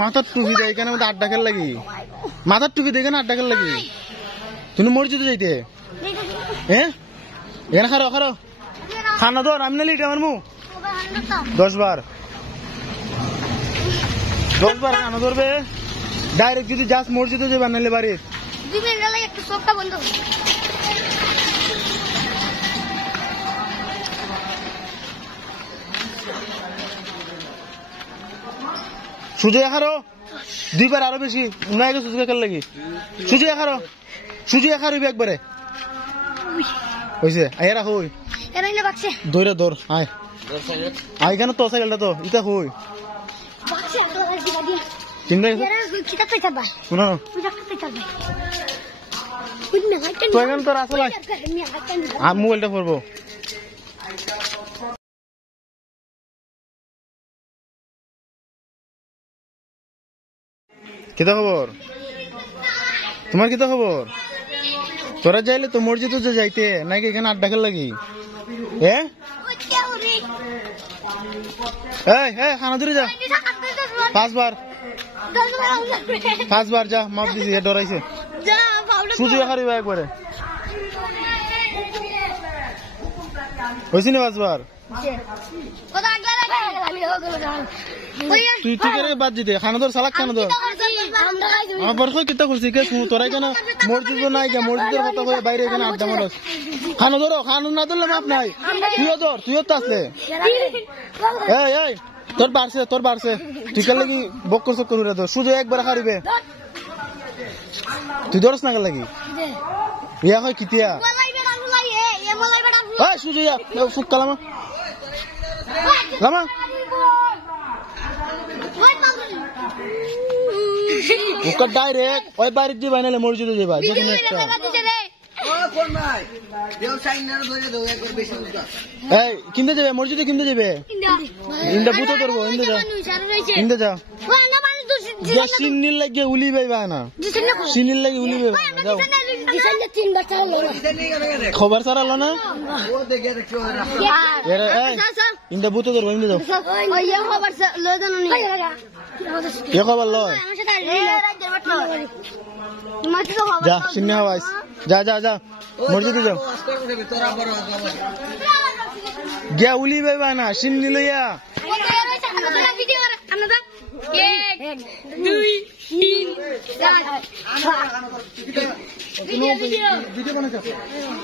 মাথার টুপি দেয় কেন আড্ডা খেল লাগি মাথার টুপি দেখে না আড্ডা খেল লাগি তুমি মসজিদে যাইতে হ্যাঁ এখানে খারো খারো খানা ধর আমি না লিট আমার মু 10 বার খানা ধরবে ডাইরেক্ট যদি যাস মসজিদে যাবে নাহলে বাড়ি সুজে এখারো 2 বার আরো বেশি নাই সুজে খেল লাগি সুজে এখারো একবারে হইছে আইরা হই দৌড়ে দৌড় আয় আই কেন তো সাইকেলটা তো ইটা হই চিন্তা শুনো তো এখন তোর আসলে আমি মোবাইলটা পড়বো কিতা খবর তোমার কিতা খবর তোরা যাইলে তো মসজিদে যাইতে নাকি এখানে আড্ডা খেল লাগি খানা ধরে যা 5 বার যা মাপ দিছি ডরাইছে সুজি খারিবা একবারে হয়েছি না 5 বার তুই বাদ দিতে খানা ধর সালাক খানা ধর আমার কিতা করছি কে তোরাই কেন মসজিদ নাই কে মসজিদের কথা কয়ে বাইরে এখানে আড্ডা মারস খানা ধরো খানা না ধরলে মাপ নাই তুইও তো আসলে এই তোর বাড়ছে তুই কার লাগি বক্কর চক্কর উড়ে ধর সুযোগ একবার খারিবে তুই ধরস না কার লাগি ইয়া হয় কিতিয়া সুযোগ ফুক্কা লামা ওকে ডাইরেক্ট ওই বাড়ির দিবা নাহলে মসজিদে যাবা যে কোনো একটা এই কিনতে যাবে মসজিদে কিনতে যাবে ইন্দা বুতো করবো ইন্দে যাও সিন্নির লাগে উলি পাইবা না সিন্নির লাগে উলি পাইবা না যাও খবর ছাড়ালো না ইন্দা বুতো করবো ইন্দে যাও এ খবর লয় যা সিন্নি হওয়াইস যা মসজিদে যাও গিয়া উলি পাইবা না সিন্নি লইয়া 1 2 3 4